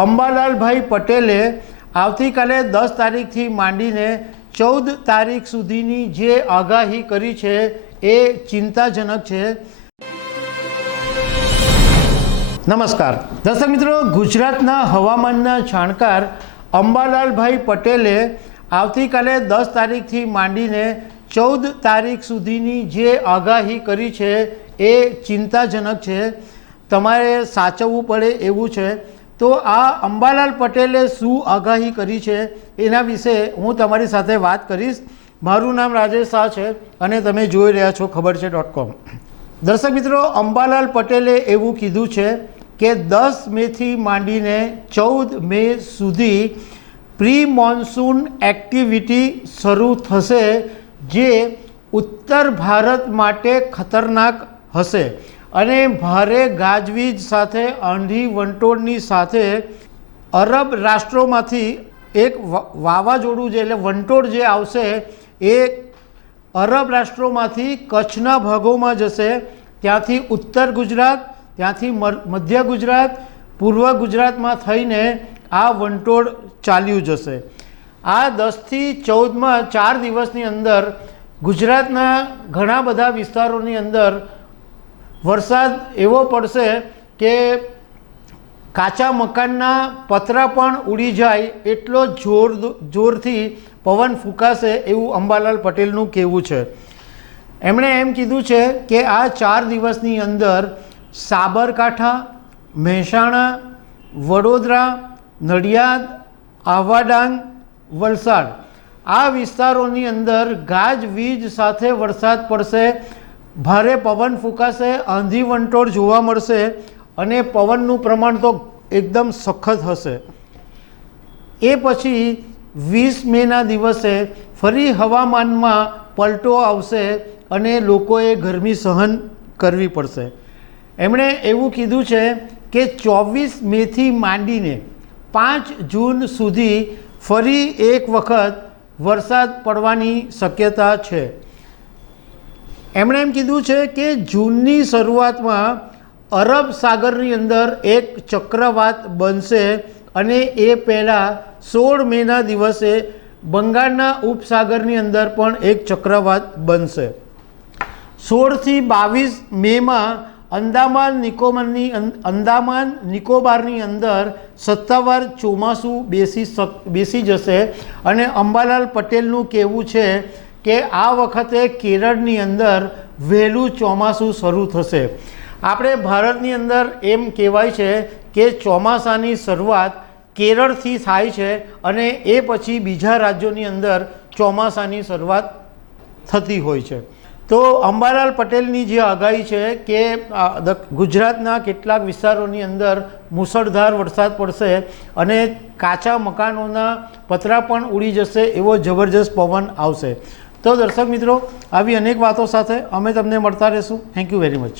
અંબાલાલભાઈ પટેલે આવતીકાલે 10 તારીખથી માંડીને 14 તારીખ સુધીની જે આગાહી કરી છે એ ચિંતાજનક છે। નમસ્કાર દર્શક મિત્રો, ગુજરાતના હવામાનના જાણકાર અંબાલાલભાઈ પટેલે આવતીકાલે 10 તારીખથી માંડીને 14 તારીખ સુધીની જે આગાહી કરી છે એ ચિંતાજનક છે, તમારે સાચવવું પડે એવું છે। તો આ અંબાલાલ પટેલે શું આગાહી કરી છે એના વિશે હું તમારી સાથે વાત કરીશ। મારું નામ રાજેશ શાહ છે અને તમે જોઈ રહ્યા છો ખબરછે.com। દર્શક મિત્રો, અંબાલાલ પટેલે એવું કીધું છે કે 10 મેથી માંડીને 14 મે સુધી પ્રી મોન્સૂન એક્ટિવિટી શરૂ થશે, જે ઉત્તર ભારત માટે ખતરનાક હશે અને ભારે ગાજવીજ સાથે આંધી વંટોળની સાથે અરબ રાષ્ટ્રોમાંથી એક વાવાઝોડું જે એટલે વંટોળ જે આવશે એ અરબ રાષ્ટ્રોમાંથી કચ્છના ભાગોમાં જશે, ત્યાંથી ઉત્તર ગુજરાત, ત્યાંથી મધ્ય ગુજરાત, પૂર્વ ગુજરાતમાં થઈને આ વંટોળ ચાલ્યું જશે। આ 10થી 14માં 4 દિવસની અંદર ગુજરાતના ઘણા બધા વિસ્તારોની અંદર વરસાદ એવો પડશે કે કાચા મકાનના પતરા પણ ઉડી જાય એટલો જોરથી પવન ફૂંકાશે એવું અંબાલાલ પટેલનું કહેવું છે। એમણે એમ કીધું છે કે આ 4 દિવસની અંદર સાબરકાંઠા, મહેસાણા, વડોદરા, નડિયાદ, આહવા ડાંગ, વલસાડ આ વિસ્તારોની અંદર ગાજવીજ સાથે વરસાદ પડશે, ભારે પવન ફૂંકાશે, આંધી વંટોળ જોવા મળશે અને પવનનું પ્રમાણ તો એકદમ સખત હશે। એ પછી 20 મેના દિવસે ફરી હવામાનમાં પલટો આવશે અને લોકોએ ગરમી સહન કરવી પડશે। એમણે એવું કીધું છે કે 24 મેથી માંડીને 5 જૂન સુધી ફરી એક વખત વરસાદ પડવાની શક્યતા છે। એમણે એમ કીધું છે કે જૂનની શરૂઆતમાં અરબ સાગરની અંદર એક ચક્રવાત બનશે અને એ પહેલાં 16 મેના દિવસે બંગાળના ઉપસાગરની અંદર પણ એક ચક્રવાત બનશે। 16 થી 22 મેમાં અંદામાન નિકોબારની અંદર સત્તાવાર ચોમાસું બેસી જશે અને અંબાલાલ પટેલનું કહેવું છે કે આ વખતે કેરળની અંદર વહેલું ચોમાસું શરૂ થશે। આપણે ભારતની અંદર એમ કહેવાય છે કે ચોમાસાની શરૂઆત કેરળથી થાય છે અને એ પછી બીજા રાજ્યોની અંદર ચોમાસાની શરૂઆત થતી હોય છે। તો અંબાલાલ પટેલની જે આગાહી છે કે ગુજરાતના કેટલાક વિસ્તારોની અંદર મુશળધાર વરસાદ પડશે અને કાચા મકાનોના પતરા પણ ઉડી જશે એવો જબરજસ્ત પવન આવશે। તો દર્શક મિત્રો, આવી અનેક વાતો સાથે અમે તમને મળતા રહીશું। Thank you very much.